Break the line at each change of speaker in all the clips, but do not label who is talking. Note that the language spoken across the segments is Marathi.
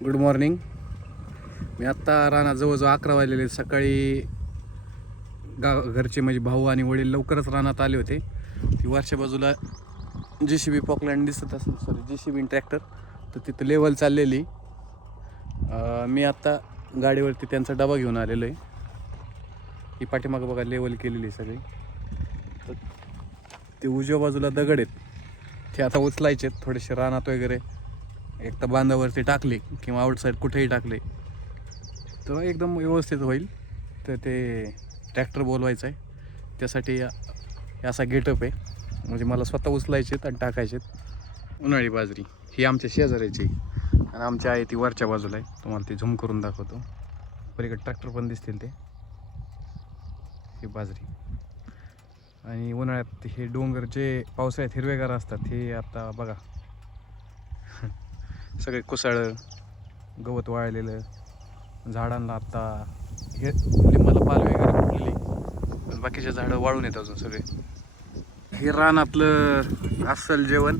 Good morning. मी आत्ता रानात जवळजवळ 11 वाजलेले. सकाळी घरचे म्हणजे भाऊ आणि वडील लवकरच रानात आले होते. ती वरच्या बाजूला JCB पॉकलँड दिसत असेल, सॉरी JCB ट्रॅक्टर, तर तिथं लेवल चाललेली. मी आत्ता गाडीवरती त्यांचा डबा घेऊन आलेलो आहे. ही पाठीमागं बघा लेवल केलेली सगळी. तर ते उजव्या बाजूला दगड आहेत, ते आता उचलायचे आहेत. थोडेसे रानात वगैरे एक तर बांधावरती टाकले किंवा आउटसाईड कुठेही टाकले तर एकदम व्यवस्थित होईल. तर ते ट्रॅक्टर बोलवायचं आहे, त्यासाठी असा गेटअप आहे. म्हणजे मला स्वतः उचलायचे आहेत आणि टाकायचे आहेत. उन्हाळी बाजरी ही आमच्या शेजाऱ्याची आणि आमची आहे ती वरच्या बाजूला आहे. तुम्हाला ते झूम करून दाखवतो. पलीकडे ट्रॅक्टर पण दिसतील ते. ही बाजरी आणि उन्हाळ्यात हे डोंगर जे पावसाळ्यात हिरवेगार असतात हे आता बघा सगळे कुसाळं गवत वाळलेलं. झाडांना आता हे लिंबाला पाल वगैरे फुटलेली, पण बाकीचे झाडं वाळून येतात अजून सगळे. हे रानातलं अस्सल जेवण,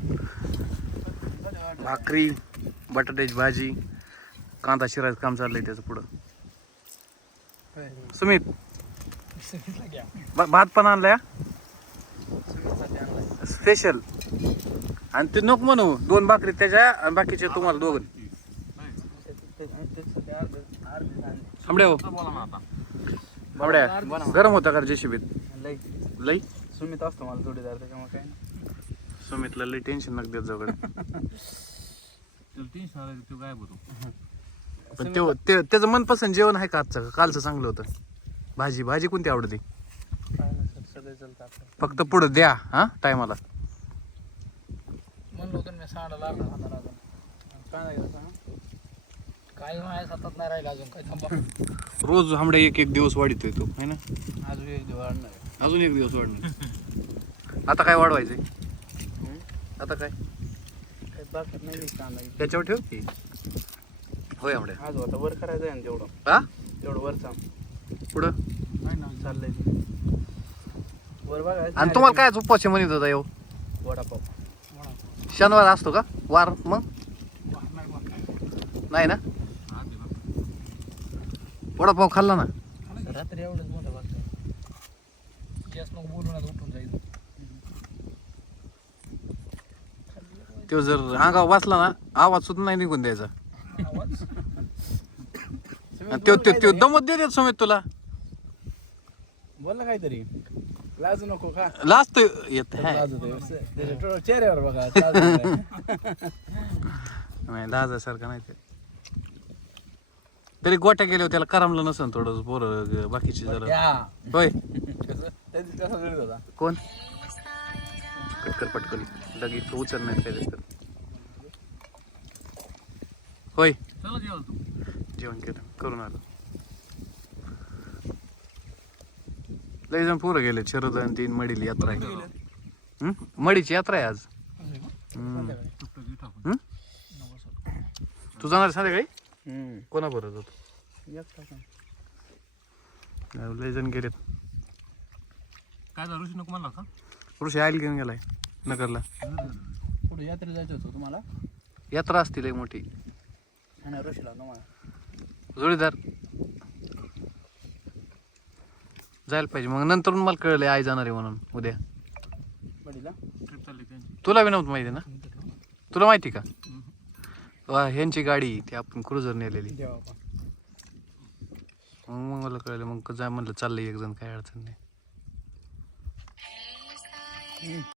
भाकरी, बटाट्याची भाजी, कांदा शिरायचं काम चाललंय त्याचं पुढं. सुमित भात पण आणलाय स्पेशल. आणि ते नको म्हणू, 2 भाकरी त्याच्या आणि बाकीचे तुम्हाला दोघं. आंबड्या हो आंबड्या गरम होता का JCB लई?
सुमित असतो मला जोडीदार, त्याच्यामुळे काय नाही.
सुमितला लई टेन्शन नका देत जाऊ. पण त्याचं मनपसंत जेवण आहे का आजचं? कालचं चांगलं होतं. भाजी कोणती आवडते?
काय नाही सर, सगळे चलतात.
फक्त पुढं द्या हा टायमाला.
म्हणलं होतं मी सांडा लागणार हाताला अजून. काय नाही सांग, काही माझ्या हातात नाही राहिलं अजून. काय थांबा,
रोज आंबड्या एक दिवस वाढतोय तो है ना.
अजून एक दिवस वाढणार.
अजून 1 दिवस वाढणार. आता काय वाढवायचंय? आता काय
काही बाकी नाही कांदा
त्याच्यावर ठेव की. होय आंबड्या
आज होता वर करायचं आहे ना तेवढं.
हा
तेवढं वरचा
पुढं.
नाही ना चाललंय वर बघायचं.
आणि तुम्हाला काय उपवास म्हणत होता येऊ?
वडापाव
शनिवार असतो का वार? मग नाही ना. वडापाव खाल्ला ना
रात्री. एवढंच मोठं बघ, गॅस मग बोलून उठून जाईल.
तो जर अंगावर बसला ना आवाज सुद्धा नाही निघून द्यायचा. तो दमत देतात समेत तुला.
बोल ना काहीतरी, लाजू नको का.
लाजतो येत
चेहऱ्यावर बघा.
नाही लाजासारखं नाही ते. तरी गोट्या गेल्यावर त्याला करमलं नसेल थोडं. पोरं बाकीची जरा होय. कोण कटकर पटकन लगेच उचल नाही काय तर. होय जेवण केलं करून आलो. लय जण पोरं गेले. शरद आणि 3 मडीली यात्रा आहे. मडीची यात्रा आहे आज. तू जाणार संध्याकाळी? कोणा बरोबर होतो? लय जण गेलेत.
काय झालं, ऋषी नको म्हणला का?
ऋषी आईल घेऊन गेलाय नगरला.
पुढे यात्रेला जायचं होतं तुम्हाला?
यात्रा असती लय मोठी.
आणि ऋषीला तुम्हाला
जोडीदार जायला पाहिजे. मग नंतर मला कळलं आई जाणार आहे म्हणून उद्या.
बडीला ट्रिप चालली त्यांची.
तुला बी नव्हतं माहिती ना? तुला माहिती का? ह्यांची गाडी ती आपण क्रुझर नेलेली. मग मला कळलं. मग जाय म्हणलं चाललंय एक जण, काय अडचण नाही.